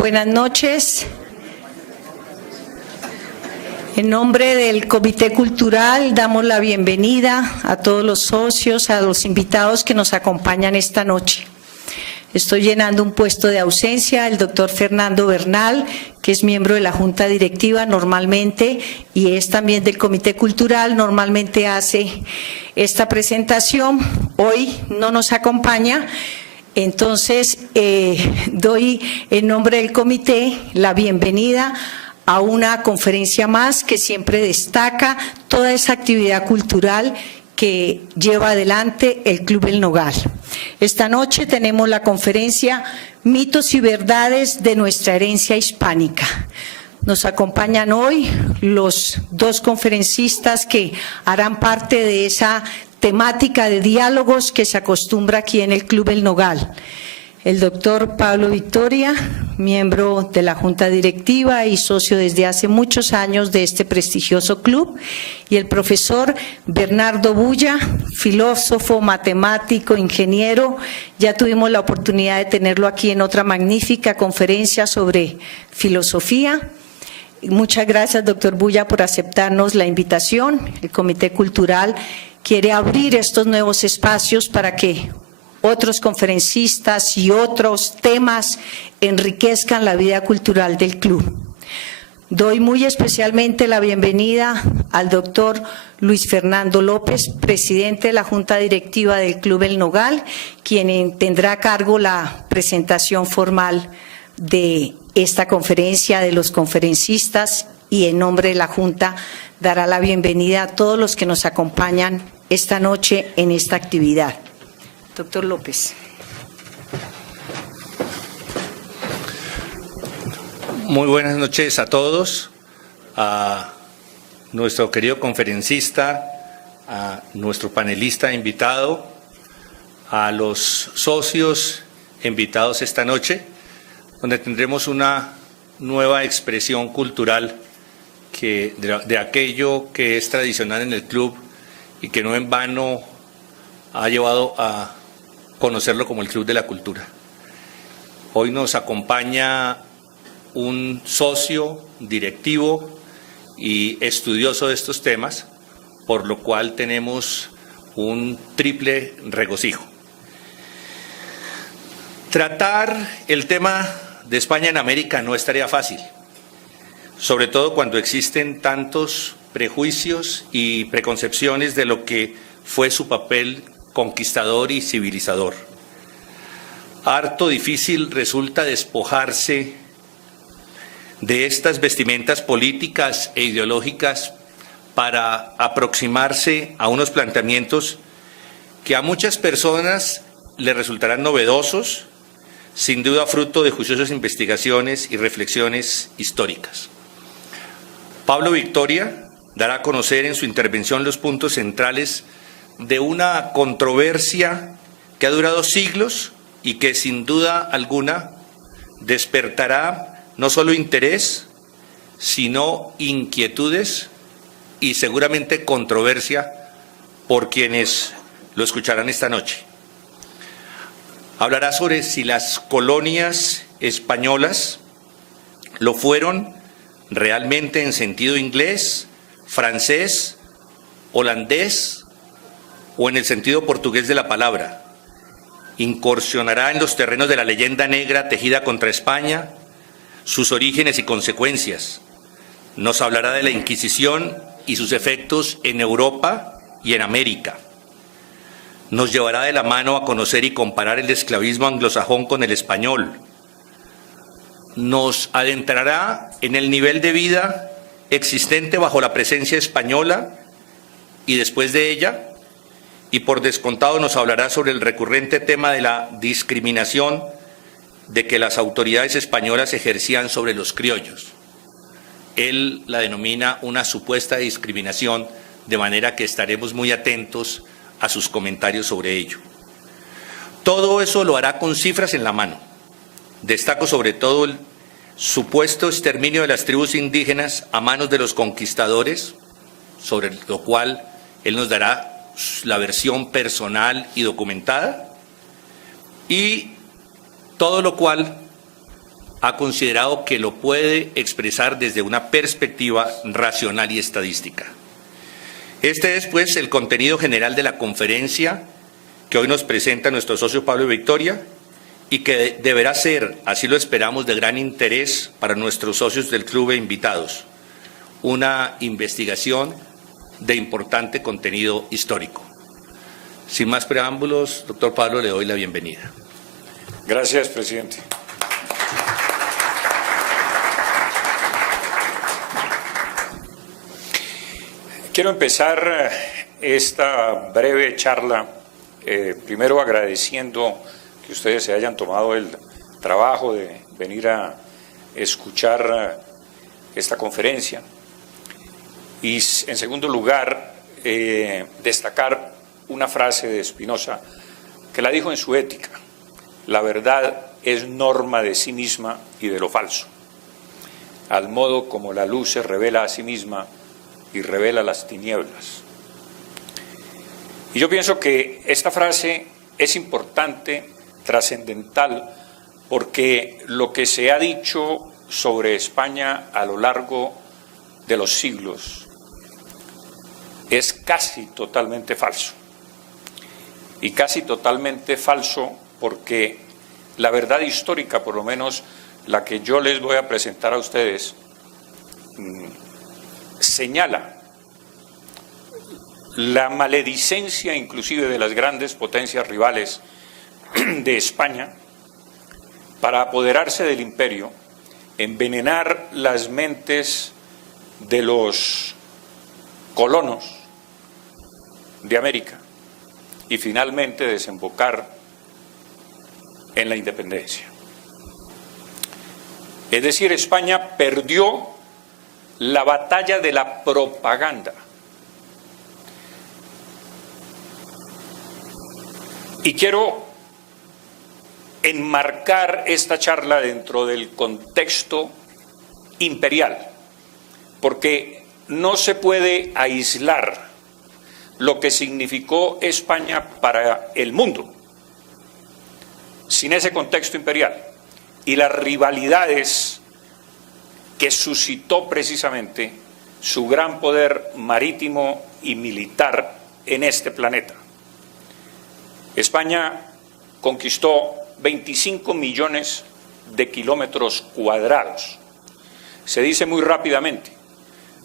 Buenas noches. En nombre del Comité Cultural damos la bienvenida a todos los socios, a los invitados que nos acompañan esta noche. Estoy llenando un puesto de ausencia, el doctor Fernando Bernal, que es miembro de la Junta Directiva normalmente y es también del Comité Cultural, normalmente hace esta presentación, hoy no nos acompaña. Entonces, doy en nombre del comité la bienvenida a una conferencia más que siempre destaca toda esa actividad cultural que lleva adelante el Club El Nogal. Esta noche tenemos la conferencia Mitos y Verdades de nuestra herencia hispánica. Nos acompañan hoy los dos conferencistas que harán parte de esa temática de diálogos que se acostumbra aquí en el Club El Nogal. El doctor Pablo Victoria, miembro de la Junta Directiva y socio desde hace muchos años de este prestigioso club, y el profesor Bernardo Bulla, filósofo, matemático, ingeniero. Ya tuvimos la oportunidad de tenerlo aquí en otra magnífica conferencia sobre filosofía. Muchas gracias, doctor Bulla, por aceptarnos la invitación. El Comité Cultural quiere abrir estos nuevos espacios para que otros conferencistas y otros temas enriquezcan la vida cultural del club. Doy muy especialmente la bienvenida al doctor Luis Fernando López, presidente de la Junta Directiva del Club El Nogal, quien tendrá a cargo la presentación formal de esta conferencia de los conferencistas y en nombre de la Junta dará la bienvenida a todos los que nos acompañan esta noche en esta actividad. Doctor López. Muy buenas noches a todos, a nuestro querido conferencista, a nuestro panelista invitado, a los socios invitados esta noche, donde tendremos una nueva expresión cultural de aquello que es tradicional en el club y que no en vano ha llevado a conocerlo como el Club de la Cultura. Hoy nos acompaña un socio directivo y estudioso de estos temas, por lo cual tenemos un triple regocijo. Tratar el tema de España en América no es tarea fácil, sobre todo cuando existen tantos prejuicios y preconcepciones de lo que fue su papel conquistador y civilizador. Harto difícil resulta despojarse de estas vestimentas políticas e ideológicas para aproximarse a unos planteamientos que a muchas personas les resultarán novedosos, sin duda fruto de juiciosas investigaciones y reflexiones históricas. Pablo Victoria dará a conocer en su intervención los puntos centrales de una controversia que ha durado siglos y que sin duda alguna despertará no solo interés, sino inquietudes y seguramente controversia por quienes lo escucharán esta noche. Hablará sobre si las colonias españolas lo fueron realmente en sentido inglés, francés, holandés o en el sentido portugués de la palabra. Incursionará en los terrenos de la leyenda negra tejida contra España, sus orígenes y consecuencias. Nos hablará de la Inquisición y sus efectos en Europa y en América. Nos llevará de la mano a conocer y comparar el esclavismo anglosajón con el español. Nos adentrará en el nivel de vida existente bajo la presencia española y después de ella, y por descontado nos hablará sobre el recurrente tema de la discriminación de que las autoridades españolas ejercían sobre los criollos. Él la denomina una supuesta discriminación, de manera que estaremos muy atentos a sus comentarios sobre ello. Todo eso lo hará con cifras en la mano. Destaco sobre todo el supuesto exterminio de las tribus indígenas a manos de los conquistadores, sobre lo cual él nos dará la versión personal y documentada, y todo lo cual ha considerado que lo puede expresar desde una perspectiva racional y estadística. Este es, pues, el contenido general de la conferencia que hoy nos presenta nuestro socio Pablo Victoria y que deberá ser, así lo esperamos, de gran interés para nuestros socios del club e invitados. Una investigación de importante contenido histórico. Sin más preámbulos, doctor Pablo, le doy la bienvenida. Gracias, presidente. Quiero empezar esta breve charla primero agradeciendo que ustedes se hayan tomado el trabajo de venir a escuchar esta conferencia y, en segundo lugar, destacar una frase de Spinoza que la dijo en su Ética: la verdad es norma de sí misma y de lo falso, al modo como la luz se revela a sí misma y revela las tinieblas. Y yo pienso que esta frase es importante, trascendental, porque lo que se ha dicho sobre España a lo largo de los siglos es casi totalmente falso. Y casi totalmente falso porque la verdad histórica, por lo menos la que yo les voy a presentar a ustedes, señala la maledicencia inclusive de las grandes potencias rivales de España para apoderarse del imperio, envenenar las mentes de los colonos de América y finalmente desembocar en la independencia. Es decir, España perdió la batalla de la propaganda. Y quiero enmarcar esta charla dentro del contexto imperial, porque no se puede aislar lo que significó España para el mundo sin ese contexto imperial y las rivalidades que suscitó precisamente su gran poder marítimo y militar en este planeta. España conquistó 25 millones de kilómetros cuadrados. Se dice muy rápidamente.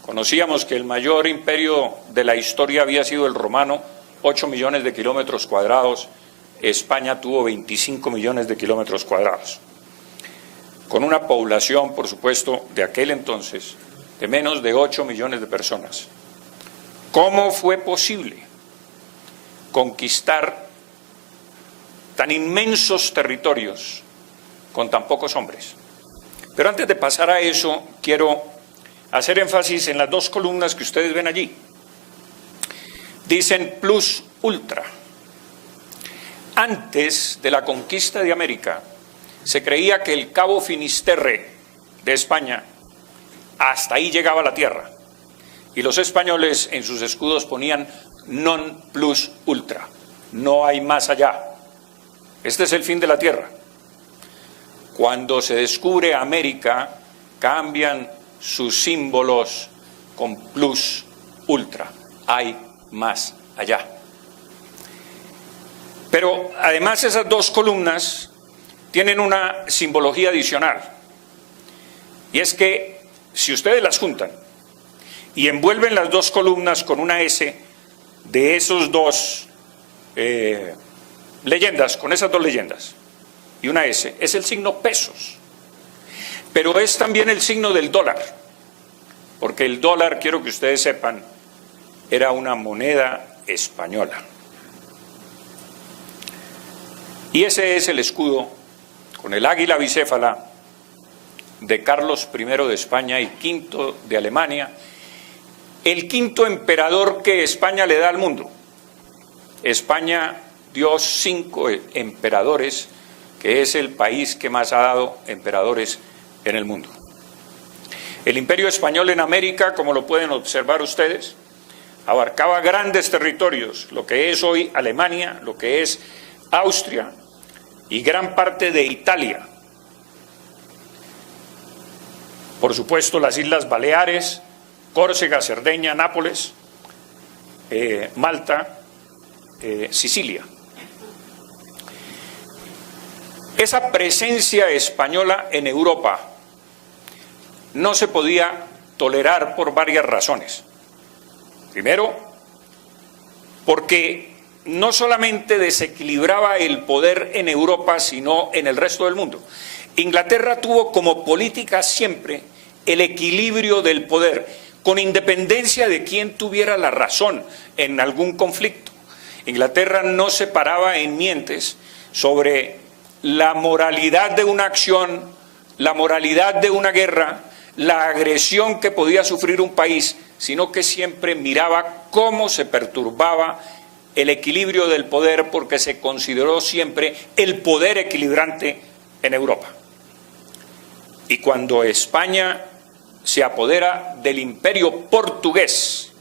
Conocíamos que el mayor imperio de la historia había sido el romano, 8 millones de kilómetros cuadrados. España tuvo 25 millones de kilómetros cuadrados. Con una población, por supuesto, de aquel entonces, de menos de 8 millones de personas. ¿Cómo fue posible conquistar tan inmensos territorios con tan pocos hombres? Pero antes de pasar a eso, quiero hacer énfasis en las dos columnas que ustedes ven allí. Dicen plus ultra. Antes de la conquista de América, se creía que el Cabo Finisterre de España, hasta ahí llegaba la tierra. Y los españoles en sus escudos ponían non plus ultra, no hay más allá. Este es el fin de la tierra. Cuando se descubre América, cambian sus símbolos con plus ultra, hay más allá. Pero además esas dos columnas tienen una simbología adicional, y es que si ustedes las juntan y envuelven las dos columnas con una S de esos dos leyendas, con esas dos leyendas y una S, es el signo pesos, pero es también el signo del dólar, porque el dólar, quiero que ustedes sepan, era una moneda española. Y ese es el escudo con el águila bicéfala de Carlos I de España y V de Alemania, el quinto emperador que España le da al mundo. España dio 5 emperadores, que es el país que más ha dado emperadores en el mundo. El imperio español en América, como lo pueden observar ustedes, abarcaba grandes territorios, lo que es hoy Alemania, lo que es Austria y gran parte de Italia. por supuesto las Islas Baleares, Córcega, Cerdeña, Nápoles, Malta, Sicilia. Esa presencia española en Europa no se podía tolerar por varias razones. Primero, porque no solamente desequilibraba el poder en Europa, sino en el resto del mundo. Inglaterra tuvo como política siempre el equilibrio del poder, con independencia de quién tuviera la razón en algún conflicto. Inglaterra no se paraba en mientes sobre la moralidad de una acción, la moralidad de una guerra, la agresión que podía sufrir un país, sino que siempre miraba cómo se perturbaba el equilibrio del poder, porque se consideró siempre el poder equilibrante en Europa. Y cuando España se apodera del imperio portugués,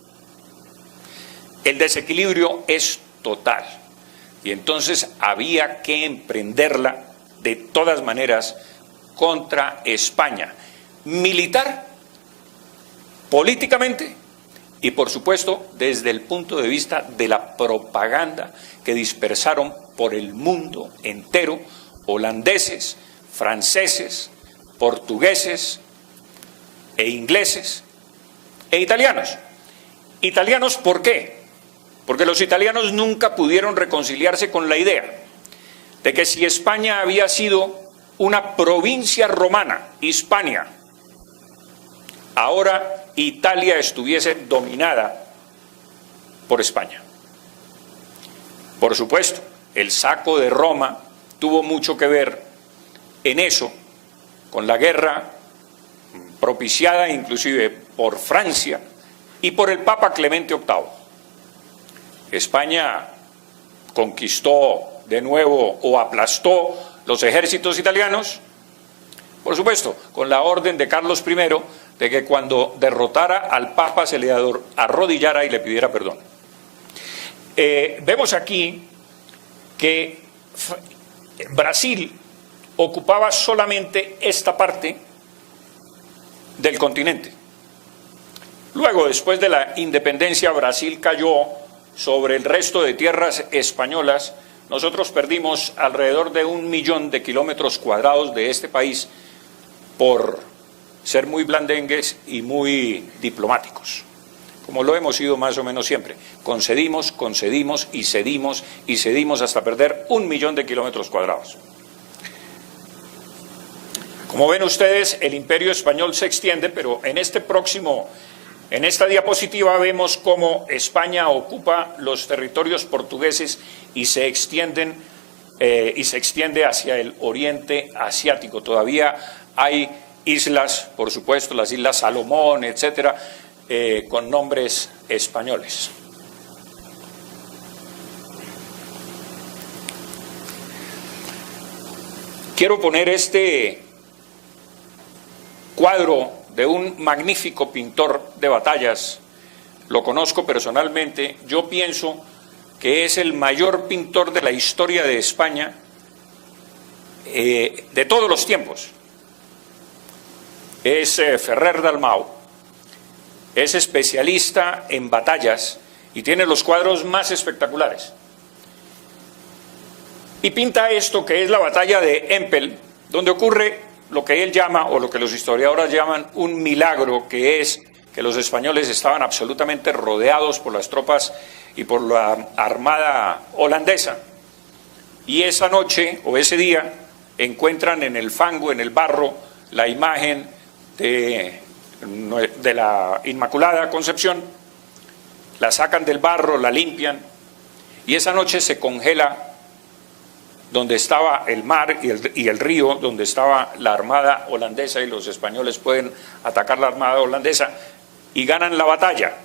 el desequilibrio es total. Y entonces había que emprenderla de todas maneras contra España, militar, políticamente y por supuesto desde el punto de vista de la propaganda que dispersaron por el mundo entero holandeses, franceses, portugueses e ingleses e italianos. ¿Italianos por qué? Porque los italianos nunca pudieron reconciliarse con la idea de que si España había sido una provincia romana, Hispania, ahora Italia estuviese dominada por España. Por supuesto, el saco de Roma tuvo mucho que ver en eso, con la guerra propiciada inclusive por Francia y por el Papa Clemente VIII. España conquistó de nuevo o aplastó los ejércitos italianos, por supuesto, con la orden de Carlos I de que cuando derrotara al Papa se le arrodillara y le pidiera perdón. Vemos aquí que Brasil ocupaba solamente esta parte del continente. Luego, después de la independencia, Brasil cayó sobre el resto de tierras españolas. Nosotros perdimos alrededor de 1 millón de kilómetros cuadrados de este país por ser muy blandengues y muy diplomáticos, como lo hemos sido más o menos siempre. Concedimos, concedimos y cedimos hasta perder 1 millón de kilómetros cuadrados. Como ven ustedes, el imperio español se extiende, pero en esta diapositiva vemos cómo España ocupa los territorios portugueses y se extiende hacia el oriente asiático. Todavía hay islas, por supuesto, las Islas Salomón, etcétera, con nombres españoles. Quiero poner este cuadro de un magnífico pintor de batallas. Lo conozco personalmente. Yo pienso que es el mayor pintor de la historia de España, de todos los tiempos. Es Ferrer Dalmau, es especialista en batallas y tiene los cuadros más espectaculares. Y pinta esto que es la batalla de Empel, donde ocurre lo que él llama, o lo que los historiadores llaman, un milagro, que es que los españoles estaban absolutamente rodeados por las tropas y por la armada holandesa. Y esa noche, o ese día, encuentran en el fango, en el barro, la imagen de la Inmaculada Concepción, la sacan del barro, la limpian, y esa noche se congela donde estaba el mar y el río, donde estaba la armada holandesa, y los españoles pueden atacar la armada holandesa y ganan la batalla.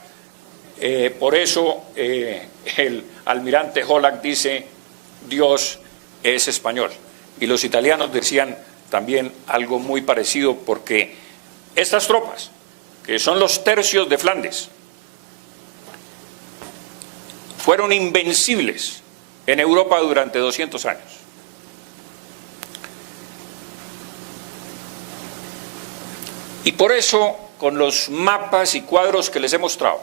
Por eso el almirante Hollack dice: Dios es español. Y los italianos decían también algo muy parecido, porque estas tropas, que son los tercios de Flandes, fueron invencibles en Europa durante 200 años. Y por eso, con los mapas y cuadros que les he mostrado,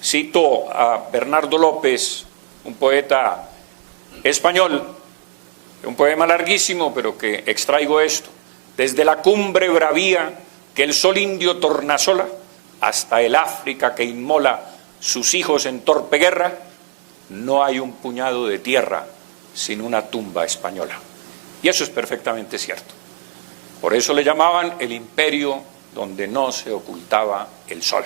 cito a Bernardo López, un poeta español, un poema larguísimo, pero que extraigo esto: desde la cumbre bravía que el sol indio tornasola, hasta el África que inmola sus hijos en torpe guerra, no hay un puñado de tierra sin una tumba española. Y eso es perfectamente cierto. Por eso le llamaban el imperio donde no se ocultaba el sol.